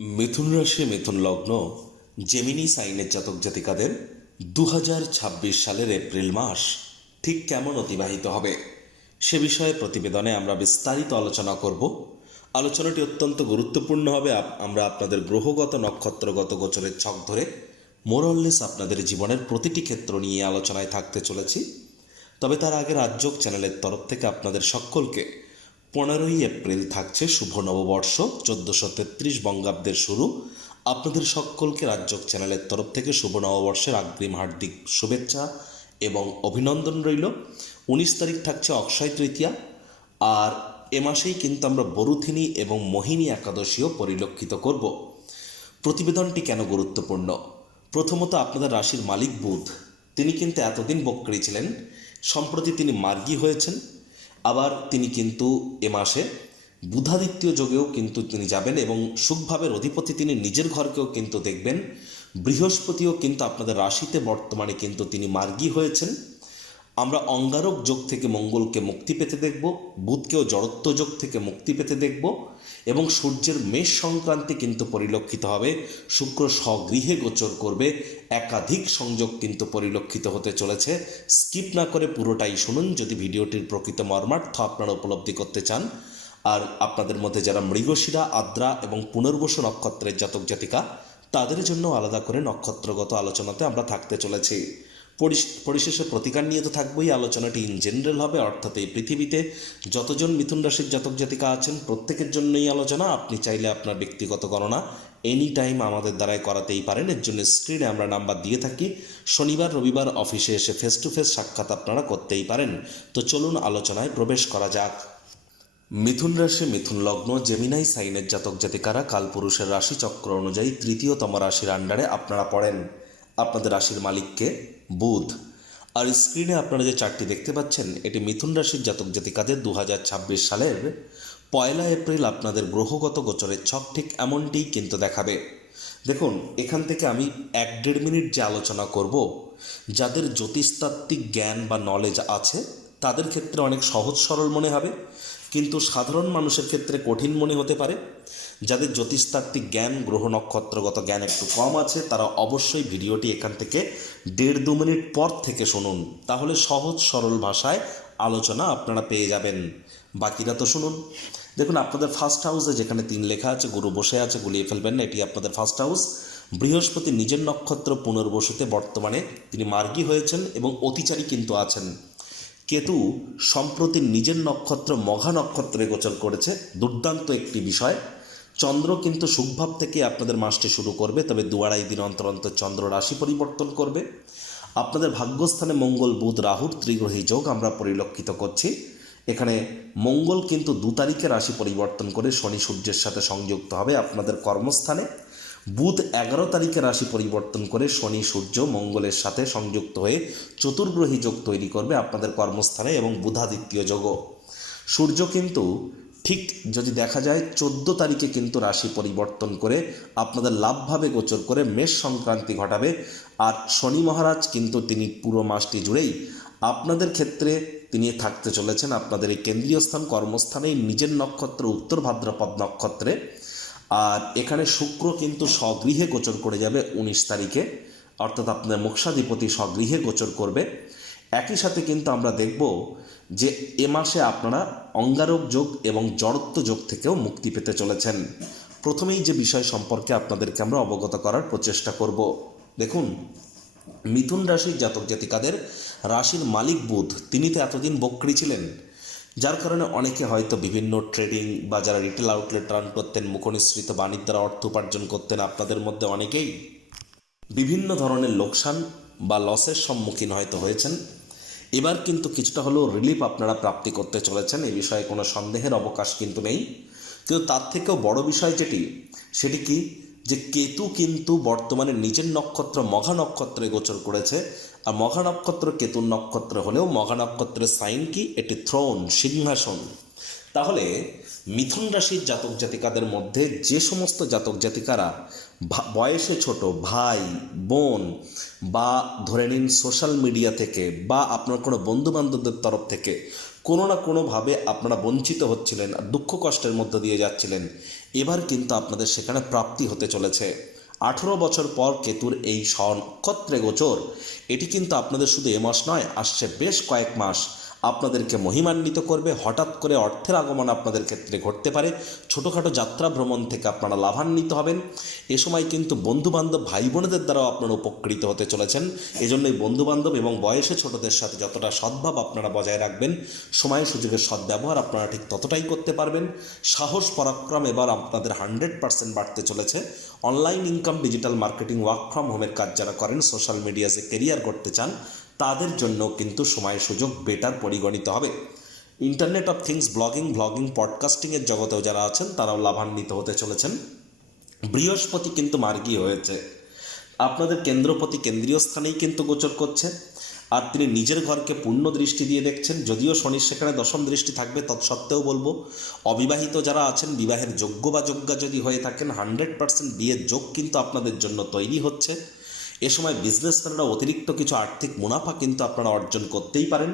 মিথুন রাশি মিথুন লগ্ন জেমিনি সাইনের জাতক জাতিকাদের 2026 সালের এপ্রিল মাস ঠিক কেমন অতিবাহিত হবে সে বিষয়ে প্রতিবেদনে আমরা বিস্তারিত আলোচনা করব। আলোচনাটি অত্যন্ত গুরুত্বপূর্ণ হবে। আমরা আপনাদের গ্রহগত নক্ষত্রগত গোচরের ছক ধরে মোরললেস আপনাদের জীবনের প্রতিটি ক্ষেত্র নিয়ে আলোচনায় থাকতে চলেছি। তবে তার আগে রাজযোগ চ্যানেলের তরফ থেকে আপনাদের সকলকে 15ই এপ্রিল থাকছে শুভ নববর্ষ 1433 বঙ্গাব্দের শুরু। আপনাদের সকলকে রাজযোগ চ্যানেলের তরফ থেকে শুভ নববর্ষের অগ্রিম হার্দিক শুভেচ্ছা এবং অভিনন্দন রইল। 19 তারিখ থাকছে অক্ষয় তৃতীয়া, আর এ মাসেই কিন্তু আমরা বরুথিনী এবং মোহিনী একাদশীও পরিলক্ষিত করব। প্রতিবেদনটি কেন গুরুত্বপূর্ণ? প্রথমত, আপনাদের রাশির মালিক বুধ, তিনি কিন্তু এতদিন বক্রী ছিলেন, সম্প্রতি তিনি মার্গী হয়েছেন। আবার তিনি কিন্তু এ মাসে বুধাদিত্য যোগেও কিন্তু তিনি যাবেন এবং সুখভাবের অধিপতি তিনি নিজের ঘরকেও কিন্তু দেখবেন। বৃহস্পতিও কিন্তু আপনাদের রাশিতে বর্তমানে কিন্তু তিনি মার্গী হয়েছেন। আমরা অঙ্গারক যোগ থেকে মঙ্গলকে মুক্তি পেতে দেখব, বুধকেও জড়ত্ব যোগ থেকে মুক্তি পেতে দেখব এবং সূর্যের মেষ সংক্রান্তি কিন্তু পরিলক্ষিত হবে। শুক্র স্বগৃহে গোচর করবে, একাধিক সংযোগ কিন্তু পরিলক্ষিত হতে চলেছে। স্কিপ না করে পুরোটাই শুনুন যদি ভিডিওটির প্রকৃত মর্মার্থ আপনারা উপলব্ধি করতে চান। আর আপনাদের মধ্যে যারা মৃগশিরা, আদ্রা এবং পুনর্বসু নক্ষত্রের জাতক জাতিকা, তাদের জন্য আলাদা করে নক্ষত্রগত আলোচনাতে আমরা থাকতে চলেছি। পরিশেষে প্রতিকার নিয়ে তো থাকবোই। আলোচনাটি ইন জেনারেল হবে, অর্থাৎ এই পৃথিবীতে যতজন মিথুন রাশির জাতক জাতিকা আছেন প্রত্যেকের জন্যই আলোচনা। আপনি চাইলে আপনার ব্যক্তিগত গণনা এনি টাইম আমাদের দ্বারাই করাতেই পারেন। এর জন্য স্ক্রিনে আমরা নাম্বার দিয়ে থাকি, শনিবার রবিবার অফিসে এসে ফেস টু ফেস সাক্ষাৎ আপনারা করতেই পারেন। তো চলুন আলোচনায় প্রবেশ করা যাক। মিথুন রাশি মিথুন লগ্ন জেমিনাই সাইনের জাতক জাতিকারা কালপুরুষের রাশিচক্র অনুযায়ী তৃতীয়তম রাশির আন্ডারে আপনারা পড়েন। আপনাদের রাশির মালিককে বুধ। আর স্ক্রিনে আপনারা যে চারটি দেখতে পাচ্ছেন, এটি মিথুন রাশির জাতক জাতিকাদের 2026 সালের 1 এপ্রিল আপনাদের গ্রহগত গোচরের ছক ঠিক এমনটিই কিন্তু দেখাবে। দেখুন, এখান থেকে আমি 1-1.5 মিনিট যে আলোচনা করব, যাদের জ্যোতিষতাত্ত্বিক জ্ঞান বা নলেজ আছে তাদের ক্ষেত্রে অনেক সহজ সরল মনে হবে, কিন্তু সাধারণ মানুষের ক্ষেত্রে কঠিন মনে হতে পারে। যাদের জ্যোতিষতাত্ত্বিক জ্ঞান, গ্রহ নক্ষত্রগত জ্ঞান একটু কম আছে, তারা অবশ্যই ভিডিওটি এখান থেকে 1.5-2 মিনিট পর থেকে শুনুন, তাহলে সহজ সরল ভাষায় আলোচনা আপনারা পেয়ে যাবেন। বাকিরা তো শুনুন। দেখুন, আপনাদের ফার্স্ট হাউসে যেখানে 3 লেখা আছে, গুরু বসে আছে, গুলিয়ে ফেলবেন না, এটি আপনাদের ফার্স্ট হাউস। বৃহস্পতি নিজের নক্ষত্র পুনর্বসুতে বর্তমানে তিনি মার্গী হয়েছেন এবং অতিচারী কিন্তু আছেন। কেতু সম্প্রতি নিজের নক্ষত্র মঘা নক্ষত্রে গোচর করেছে, দুর্দান্ত একটি বিষয়। চন্দ্র কিন্তু সুখভাব থেকে আপনাদের মাসটি শুরু করবে, তবে 2-2.5 দিন অন্তর অন্তর চন্দ্র রাশি পরিবর্তন করবে। আপনাদের ভাগ্যস্থানে মঙ্গল বুধ রাহুর ত্রিগ্রহী যোগ আমরা পরিলক্ষিত করছি। এখানে মঙ্গল কিন্তু 2 তারিখে রাশি পরিবর্তন করে শনি সূর্যের সাথে সংযুক্ত হবে আপনাদের কর্মস্থানে। বুধ 11 তারিখে রাশি পরিবর্তন করে শনি সূর্য মঙ্গলের সাথে সংযুক্ত হয়ে চতুর্গ্রহী যোগ তৈরি করবে আপনাদের কর্মস্থানে এবং বুধাদিত্য যোগও। সূর্য কিন্তু ঠিক যদি দেখা যায় 14 তারিখে কিন্তু রাশি পরিবর্তন করে আপনাদের লাভভাবে গোচর করে মেষ সংক্রান্তি ঘটাবে। আর শনি মহারাজ কিন্তু তিনি পুরো মাসটি জুড়েই আপনাদের ক্ষেত্রে তিনি থাকতে চলেছেন আপনাদের এই কেন্দ্রীয় স্থান কর্মস্থানেই নিজের নক্ষত্র উত্তর ভাদ্রপদ নক্ষত্রে। আর এখানে শুক্র কিন্তু স্বগৃহে গোচর করে যাবে 19 তারিখে, অর্থাৎ আপনার মোক্ষাধিপতি স্বগৃহে গোচর করবে। একই সাথে কিন্তু আমরা দেখব যে এ মাসে আপনারা অঙ্গারক যোগ এবং জড়ত্ব যোগ থেকেও মুক্তি পেতে চলেছেন। প্রথমেই যে বিষয় সম্পর্কে আপনাদেরকে আমরা অবগত করার প্রচেষ্টা করব। দেখুন, মিথুন রাশির জাতক জাতিকাদের রাশির মালিক বুধ, তিনি তো এতদিন বক্রী ছিলেন, যার কারণে অনেকে হয়তো বিভিন্ন ট্রেডিং বা যারা রিটেল আউটলেট রান করতেন, মুখনিসৃত বাণিজ্য দ্বারা অর্থ উপার্জন করতেন, আপনাদের মধ্যে অনেকেই বিভিন্ন ধরনের লোকসান বা লসের সম্মুখীন হয়তো হয়েছেন। এবার কিন্তু কিছুটা হলেও রিলিফ আপনারা প্রাপ্তি করতে চলেছেন, এ বিষয়ে কোনো সন্দেহের অবকাশ কিন্তু নেই। কিন্তু তার থেকেও বড় বিষয় সেটি কি, যে কেতু কিন্তু বর্তমানে নিজের নক্ষত্র মঘা নক্ষত্রে গোচর করেছে। আর মঘা নক্ষত্র কেতুর নক্ষত্র হলেও মঘা নক্ষত্রের সাইন কি, এটি থ্রোন, সিংহাসন। তাহলে মিথুন রাশির জাতক জাতিকাদের মধ্যে যে সমস্ত জাতক জাতিকারা বয়সে ছোট ভাই বোন বা ধরে নিন সোশ্যাল মিডিয়া থেকে বা আপনার কোনো বন্ধুবান্ধবদের তরফ থেকে কোনো না কোনোভাবে আপনারা বঞ্চিত হচ্ছিলেন আর দুঃখ কষ্টের মধ্য দিয়ে যাচ্ছিলেন, এবার কিন্তু আপনাদের সেখানে প্রাপ্তি হতে চলেছে। 18 বছর পর কেতুর এই নক্ষত্রে গোচর, এটি কিন্তু আপনাদের শুধু এ মাস নয়, আসছে বেশ কয়েক মাস আপনাদেরকে মহিমান্বিত করবে। হঠাৎ করে অর্থের আগমন আপনাদের ক্ষেত্রে ঘটতে পারে। ছোটোখাটো যাত্রা ভ্রমণ থেকে আপনারা লাভান্বিত হবেন। এ সময় কিন্তু বন্ধুবান্ধব ভাই বোনেদের দ্বারাও আপনারা উপকৃত হতে চলেছেন। এজন্যই বন্ধুবান্ধব এবং বয়সে ছোটদের সাথে যতটা সদ্ভাব আপনারা বজায় রাখবেন, সময় সুযোগের সদ্ব্যবহার আপনারা ঠিক ততটাই করতে পারবেন। সাহস পরাক্রম এবার আপনাদের 100% বাড়তে চলেছে। Online income, digital marketing, work from হোমের কাজ যারা করেন, সোশ্যাল মিডিয়াতে কেরিয়ার করতে চান, তাদের জন্য কিন্তু সময় সুযোগ বেটার পরিগণিত হবে। ইন্টারনেট অফ থিংস, ভ্লগিং, পডকাস্টিংয়ের জগতেও যারা আছেন তারাও লাভান্বিত হতে চলেছেন। বৃহস্পতি কিন্তু মার্গী হয়েছে, আপনাদের কেন্দ্রপতি কেন্দ্রীয় স্থানেই কিন্তু গোচর করছে, আর তিনি নিজের ঘরকে পূর্ণ দৃষ্টি দিয়ে দেখছেন। যদিও শনির সেখানে দশম দৃষ্টি থাকবে, তৎসত্ত্বেও বলবো অবিবাহিত যারা আছেন, বিবাহের যোগ্য বা যোগ্যা যদি হয়ে থাকেন, 100% বিয়ের যোগ কিন্তু আপনাদের জন্য তৈরি হচ্ছে। এ সময় বিজনেসম্যানরা অতিরিক্ত কিছু আর্থিক মুনাফা কিন্তু আপনারা অর্জন করতেই পারেন।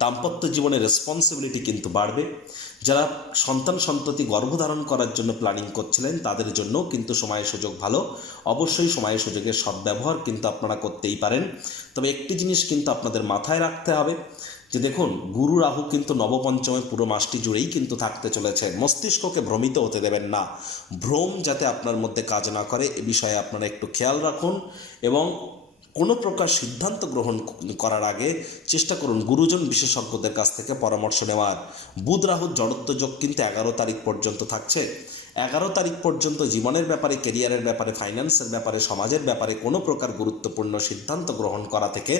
দাম্পত্য জীবনে রেসপন্সিবিলিটি কিন্তু বাড়বে। যারা সন্ততি গর্ভধারণ করার জন্য প্ল্যানিং করছিলেন, তাদের জন্যও কিন্তু সময় সুযোগ ভালো। অবশ্যই সময় সুযোগের সদ্ব্যবহার কিন্তু আপনারা করতেই পারেন। তবে একটি জিনিস কিন্তু আপনাদের মাথায় রাখতে হবে যে দেখুন, গুরু রাহু কিন্তু নবপঞ্চমে পুরো মাসটি জুড়েই কিন্তু থাকতে চলেছে। মস্তিষ্ককে ভ্রমিত হতে দেবেন না। ভ্রম যাতে আপনার মধ্যে কাজ না করে, এ বিষয়ে আপনারা একটু খেয়াল রাখুন এবং কোনো প্রকার সিদ্ধান্ত গ্রহণ করার আগে চেষ্টা করুন গুরুজন বিশেষজ্ঞদের কাছ থেকে পরামর্শ নেওয়ার। বুধ রাহুর জড়ত্ব যোগ কিন্তু 11 তারিখ পর্যন্ত থাকছে। 11 তারিখ পর্যন্ত জীবনের ব্যাপারে, কেরিয়ারের ব্যাপারে, ফাইন্যান্সের ব্যাপারে, সমাজের ব্যাপারে কোনো প্রকার গুরুত্বপূর্ণ সিদ্ধান্ত গ্রহণ করা থেকে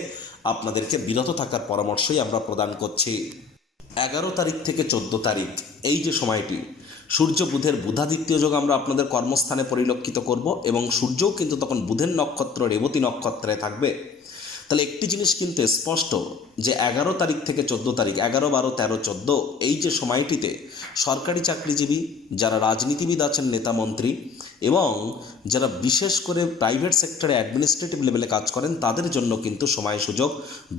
আপনাদেরকে বিরত থাকার পরামর্শই আমরা প্রদান করছি। 11 তারিখ থেকে 14 তারিখ এই যে সময়টি, সূর্য বুধের বুধাদিত্য যোগ আমরা আপনাদের কর্মস্থানে পরিলক্ষিত করব এবং সূর্যও কিন্তু তখন বুধের নক্ষত্র রেবতী নক্ষত্রে থাকবে। তাহলে একটি জিনিস কিন্তু স্পষ্ট যে 11 তারিখ থেকে 14 তারিখ, 11, 12, 13, 14 এই যে সময়টিতে সরকারি চাকরিজীবী, যারা রাজনীতিবিদ আছেন, নেতা মন্ত্রী এবং যারা বিশেষ করে প্রাইভেট সেক্টরে অ্যাডমিনিস্ট্রেটিভ লেভেলে কাজ করেন, তাদের জন্য কিন্তু সময় সুযোগ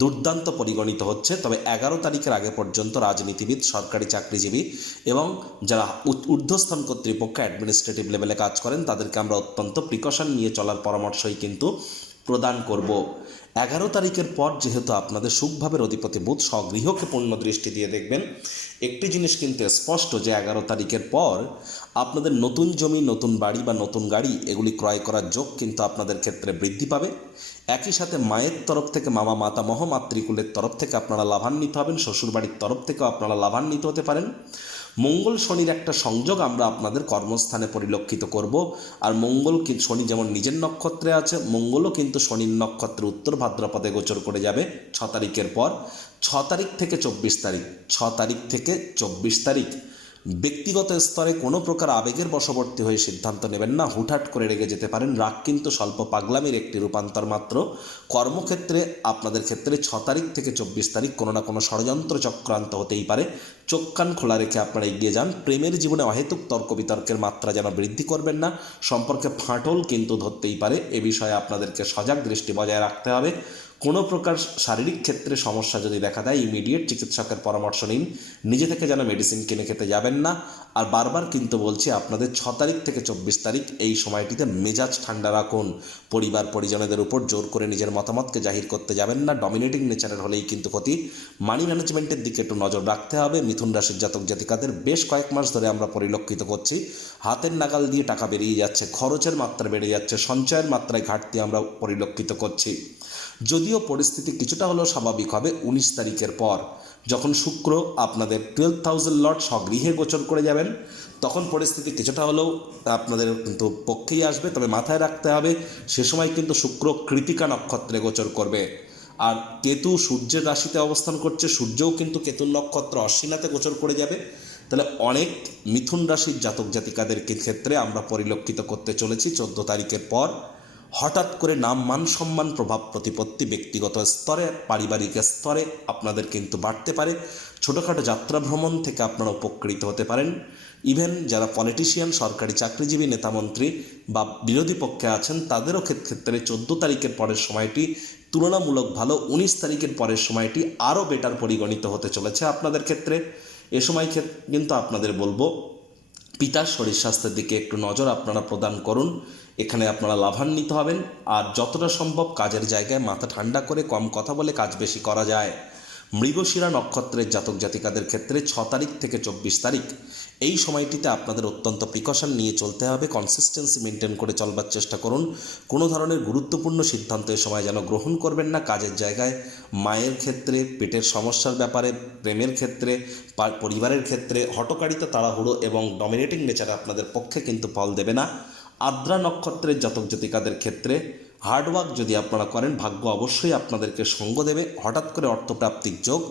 দুর্দান্ত পরিগণিত হচ্ছে। তবে 11 তারিখের আগে পর্যন্ত রাজনীতিবিদ, সরকারি চাকরিজীবী এবং যারা ঊর্ধ্বস্থান কর্তৃপক্ষ অ্যাডমিনিস্ট্রেটিভ লেভেলে কাজ করেন, তাদেরকে আমরা অত্যন্ত প্রিকশন নিয়ে চলার পরামর্শই কিন্তু প্রদান করব। 11 তারিখের পর যেহেতু আপনাদের সুখভাবের অধিপতি বুধ স্বগৃহকে পূর্ণ দৃষ্টি দিয়ে দেখবেন, একটি জিনিস কিন্তু স্পষ্ট যে 11 তারিখের পর আপনাদের নতুন জমি, নতুন বাড়ি বা নতুন গাড়ি এগুলি ক্রয় করার যোগ কিন্তু আপনাদের ক্ষেত্রে বৃদ্ধি পাবে। একই সাথে মায়ের তরফ থেকে, মামা মাতামহ মাতৃকুলের তরফ থেকে আপনারা লাভান্বিত হবেন। শ্বশুরবাড়ির তরফ থেকেও আপনারা লাভান্বিত হতে পারেন। মঙ্গল শনির একটা সংযোগ আমরা আপনাদের কর্মস্থানে পরিলক্ষিত করব। আর মঙ্গল শনি যেমন নিজের নক্ষত্রে আছে, মঙ্গলও কিন্তু শনির নক্ষত্রে উত্তর ভাদ্রপদে গোচর করে যাবে 6 তারিখের পর। 6 তারিখ থেকে 24 তারিখ, 6 তারিখ থেকে 24 তারিখ ব্যক্তিগত স্তরে কোনো প্রকার আবেগের বশবর্তী হয়ে সিদ্ধান্ত নেবেন না। হুটহাট করে রেগে যেতে পারেন। রাগ কিন্তু স্বল্প পাগলামির একটি রূপান্তর মাত্র। কর্মক্ষেত্রে আপনাদের ক্ষেত্রে 6 তারিখ থেকে 24 তারিখ কোনো না কোনো ষড়যন্ত্র চক্রান্ত হতেই পারে। চোখ কান খোলা রেখে আপনারা এগিয়ে যান। প্রেমের জীবনে অহেতুক তর্ক বিতর্কের মাত্রা যেন বৃদ্ধি করবেন না। সম্পর্কে ফাটল কিন্তু ধরতেই পারে, এ বিষয়ে আপনাদেরকে সজাগ দৃষ্টি বজায় রাখতে হবে। কোনো প্রকার শারীরিক ক্ষেত্রে সমস্যা যদি দেখা দেয়, ইমিডিয়েট চিকিৎসকের পরামর্শ নিন। নিজে থেকে যেন মেডিসিন কিনে খেতে যাবেন না। আর বারবার কিন্তু বলছি, আপনাদের 6 তারিখ থেকে 24 তারিখ এই সময়টিতে মেজাজ ঠান্ডা রাখুন। পরিবার পরিজনদের উপর জোর করে নিজের মতামতকে জাহির করতে যাবেন না। ডমিনেটিং নেচারের হলেই কিন্তু ক্ষতি। মানি ম্যানেজমেন্টের দিকে একটু নজর রাখতে হবে। মিথুন রাশির জাতক জাতিকাদের বেশ কয়েক মাস ধরে আমরা পরিলক্ষিত করছি, হাতের নাগাল দিয়ে টাকা বেরিয়ে যাচ্ছে, খরচের মাত্রা বেড়ে যাচ্ছে, সঞ্চয়ের মাত্রায় ঘাটতি আমরা পরিলক্ষিত করছি। যদিও পরিস্থিতি কিছুটা হলেও স্বাভাবিক হবে 19 তারিখের পর, যখন শুক্র আপনাদের 12,000 লট স্বগৃহে গোচর করে যাবেন, তখন পরিস্থিতি কিছুটা হলেও আপনাদের কিন্তু পক্ষেই আসবে। তবে মাথায় রাখতে হবে, সে সময় কিন্তু শুক্র কৃতিকা নক্ষত্রে গোচর করবে। আর কেতু সূর্যের রাশিতে অবস্থান করছে, সূর্যও কিন্তু কেতুর নক্ষত্র অশ্বিনাতে গোচর করে যাবে। তাহলে অনেক মিথুন রাশির জাতক জাতিকাদের ক্ষেত্রে আমরা পরিলক্ষিত করতে চলেছি 14 তারিখের পর হঠাৎ করে নাম, মান, সম্মান, প্রভাব প্রতিপত্তি ব্যক্তিগত স্তরে, পারিবারিক স্তরে আপনাদের কিন্তু বাড়তে পারে। ছোটোখাটো যাত্রা ভ্রমণ থেকে আপনারা উপকৃত হতে পারেন। ইভেন যারা পলিটিশিয়ান, সরকারি চাকরিজীবী, নেতামন্ত্রী বা বিরোধী পক্ষে আছেন, তাদেরও ক্ষেত্রে 14 তারিখের পরের সময়টি তুলনামূলক ভালো। 19 তারিখের পরের সময়টি আরও বেটার পরিগণিত হতে চলেছে আপনাদের ক্ষেত্রে। এ সময় কিন্তু আপনাদের বলবো পিতার শরীর স্বাস্থ্যের দিকে একটু নজর আপনারা প্রদান করুন, এখানে আপনারা লাভান্বিত হবেন। আর যতটা সম্ভব কাজের জায়গায় মাথা ঠান্ডা করে কম কথা বলে কাজ বেশি করা যায়। মৃগশিরা নক্ষত্রের জাতক জাতিকাদের ক্ষেত্রে 6 তারিখ থেকে 24 তারিখ এই সময়টিতে আপনাদের অত্যন্ত প্রিকশন নিয়ে চলতে হবে, কনসিস্টেন্সি মেনটেন করে চলবার চেষ্টা করুন। কোনো ধরনের গুরুত্বপূর্ণ সিদ্ধান্ত এই সময় যেন গ্রহণ করবেন না। কাজের জায়গায়, মায়ের ক্ষেত্রে, পেটের সমস্যার ব্যাপারে, প্রেমের ক্ষেত্রে, পরিবারের ক্ষেত্রে হঠকারিতা, তাড়াহুড়ো এবং ডমিনেটিং নেচার আপনাদের পক্ষে কিন্তু ফল দেবে না। আদ্রা নক্ষত্রের জাতক জাতিকাদের ক্ষেত্রে হার্ডওয়ার্ক যদি আপনারা করেন, ভাগ্য অবশ্যই আপনাদেরকে সঙ্গ দেবে। হঠাৎ করে অর্থপ্রাপ্তির যোগ,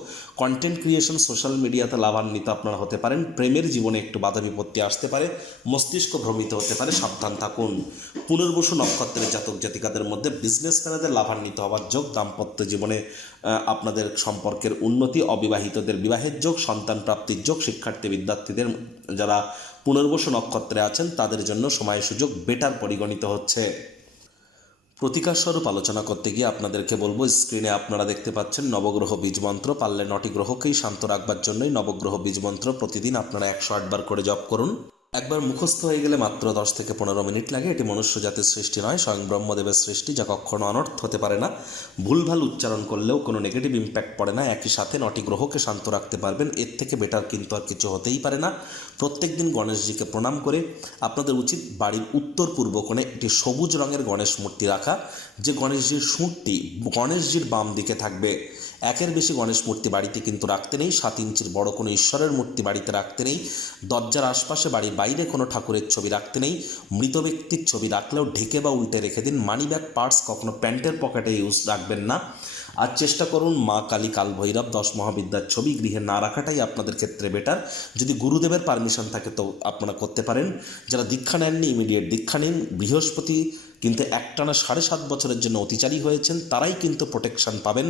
কন্টেন্ট ক্রিয়েশন, সোশ্যাল মিডিয়াতে লাভান্বিত আপনারা হতে পারেন। প্রেমের জীবনে একটু বাধা বিপত্তি আসতে পারে, মস্তিষ্ক ভ্রমিত হতে পারে, সাবধান থাকুন। পুনর্বসু নক্ষত্রের জাতক জাতিকাদের মধ্যে বিজনেসম্যানদের লাভান্বিত হওয়ার যোগ, দাম্পত্য জীবনে আপনাদের সম্পর্কের উন্নতি, অবিবাহিতদের বিবাহের যোগ, সন্তান প্রাপ্তির যোগ, শিক্ষার্থী বিদ্যার্থীদের যারা পুনর্বসু নক্ষত্রে আছেন তাদের জন্য সময় সুযোগ বেটার পরিগণিত হচ্ছে। প্রতিকার স্বরূপ আলোচনা করতে গিয়ে আপনাদেরকে বলবো, স্ক্রিনে আপনারা দেখতে পাচ্ছেন নবগ্রহ বীজ মন্ত্র। পারলে 9টি গ্রহকেই শান্ত রাখবার জন্যই নবগ্রহ বীজ মন্ত্র প্রতিদিন আপনারা 108 বার করে জপ করুন। একবার মুখস্থ হয়ে গেলে মাত্র 10 থেকে 15 মিনিট লাগে। এটি মনুষ্য জাতির সৃষ্টি নয়, স্বয়ং ব্রহ্মদেবের সৃষ্টি, যা কখনো অনর্থ হতে পারে না। ভুলভাল উচ্চারণ করলেও কোনো নেগেটিভ ইম্প্যাক্ট পড়ে না। একই সাথে 9টি গ্রহকে শান্ত রাখতে পারবেন, এর থেকে বেটার কিন্তু আর কিছু হতেই পারে না। প্রত্যেক দিন গণেশজিকে প্রণাম করে আপনাদের উচিত বাড়ির উত্তর পূর্ব কোণে একটি সবুজ রঙের গণেশ মূর্তি রাখা, যে গণেশজির সুঁটটি গণেশজির বাম দিকে থাকবে। একের বেশি গণেশ মূর্তি বাড়িতে কিন্তু রাখতে নেই। 7 ইঞ্চির বড় কোনো ঈশ্বরের মূর্তি বাড়িতে রাখতে নেই। দরজার আশপাশে, বাড়ির বাইরে কোনো ঠাকুরের ছবি রাখতে নেই। মৃত ব্যক্তির ছবি রাখলেও ঢেকে বা উল্টে রেখে দিন। মানি ব্যাগ, পার্স কখনো প্যান্টের পকেটে রাখবেন না। আর চেষ্টা করুন মা কালী, কাল ভৈরব, 10 মহাবিদ্যার ছবি গৃহে না রাখাটাই আপনাদের ক্ষেত্রে বেটার। যদি গুরুদেবের পারমিশন থাকে তো আপনারা করতে পারেন। যারা দীক্ষা নেননি, ইমিডিয়েট দীক্ষা নিন। বৃহস্পতি কিন্তু একটানা 7.5 বছরের জন্য অতিচারী হয়েছেন, তারাই কিন্তু প্রোটেকশন পাবেন।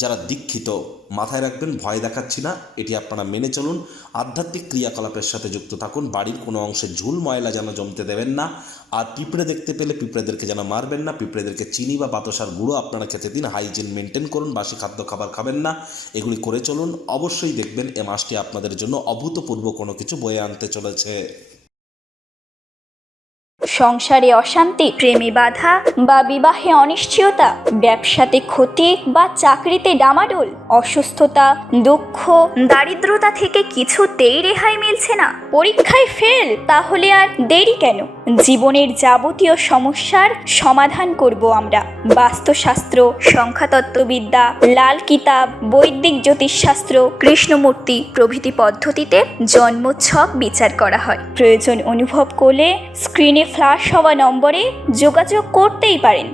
যারা দীক্ষিত, মাথায় রাখবেন ভয় দেখাচ্ছি না, এটি আপনারা মেনে চলুন। আধ্যাত্মিক ক্রিয়াকলাপের সাথে যুক্ত থাকুন। বাড়ির কোনো অংশে ঝুল ময়লা যেন জমতে দেবেন না। আর পিঁপড়ে দেখতে পেলে পিঁপড়েদেরকে যেন মারবেন না। পিঁপড়েদেরকে চিনি বা বাতাসার গুঁড়ো আপনারা খেতে দিন। হাইজিন মেনটেন করুন, বাসি খাদ্য খাবার খাবেন না। এগুলি করে চলুন। অবশ্যই দেখবেন এ মাসটি আপনাদের জন্য অভূতপূর্ব কোনো কিছু বয়ে আনতে চলেছে। সংসারে অশান্তি, প্রেমে বাধা বা বিবাহে অনিশ্চয়তা, ব্যবসাতে ক্ষতি বা চাকরিতে ডামাডোল, অসুস্থতা, দুঃখ, দারিদ্রতা থেকে কিছুতেই রেহাই মিলছে না, পরীক্ষায় ফেল, তাহলে আর দেরি কেন? জীবনের যাবতীয় সমস্যার সমাধান করব আমরা। বাস্তুশাস্ত্র, সংখ্যাতত্ত্ববিদ্যা, লাল কিতাব, বৈদিক জ্যোতিষশাস্ত্র, কৃষ্ণমূর্তি প্রভৃতি পদ্ধতিতে জন্মছক বিচার করা হয়। প্রয়োজন অনুভব করলে স্ক্রিনে ফ্ল্যাশ হওয়া নম্বরে যোগাযোগ করতেই পারেন।